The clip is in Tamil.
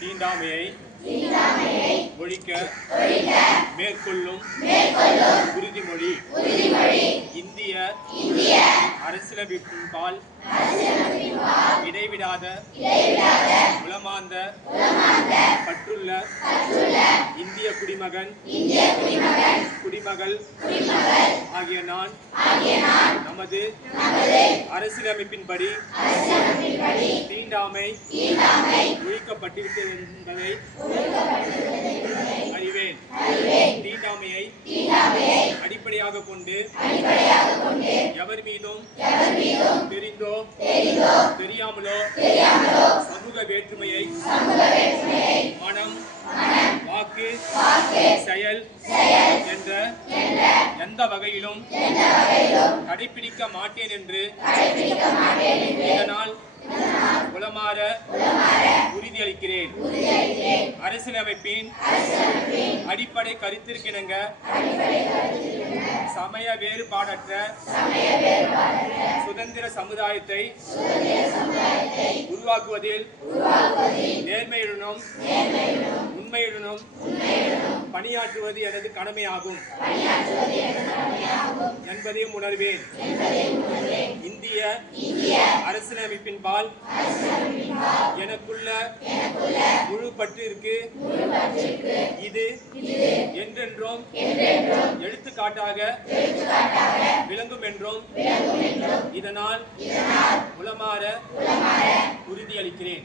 தீண்டாமையை ஒழிக்க மேற்கொள்ளும் உறுதிமொழி இந்திய அரசியலமைப்பின்பால் இடைவிடாத உளமார்ந்த பற்றுள்ள இந்திய குடிமகள் ஆகிய நான் நமது அரசியலமைப்பின்படி தீண்டாமை ஒழிக்கப்பட்டிருக்கிறது என்பதை அறிவேன். தீண்டாமையை அடிப்படையாக கொண்டு எவர் மீதும் தெரிந்தோ தெரியாமலோ சமூக வேற்றுமையை மனம், வாக்கு, செயல் என்ற எந்த வகையிலும் கடைபிடிக்க மாட்டேன் என்று இதனால் உளமாற உறுதியளிக்கிறேன். அரசியலமைப்பின் அடிப்படை கருத்திற்கிணங்க சமய வேறுபாடற்ற சுதந்திர சமுதாயத்தை உருவாக்குவதில் நேர்மையுடனும் உண்மையுடனும் பணியாற்றுவது எனது கடமையாகும் என்பதையும் உணர்வேன். இந்திய அரசியலமைப்பின்பால் எனக்குள்ள முழு பற்றிற்கு இது என்றென்றும் எடுத்துக்காட்டாக விளங்கும் என்றும் இதனால் உளமாற உறுதியளிக்கிறேன்.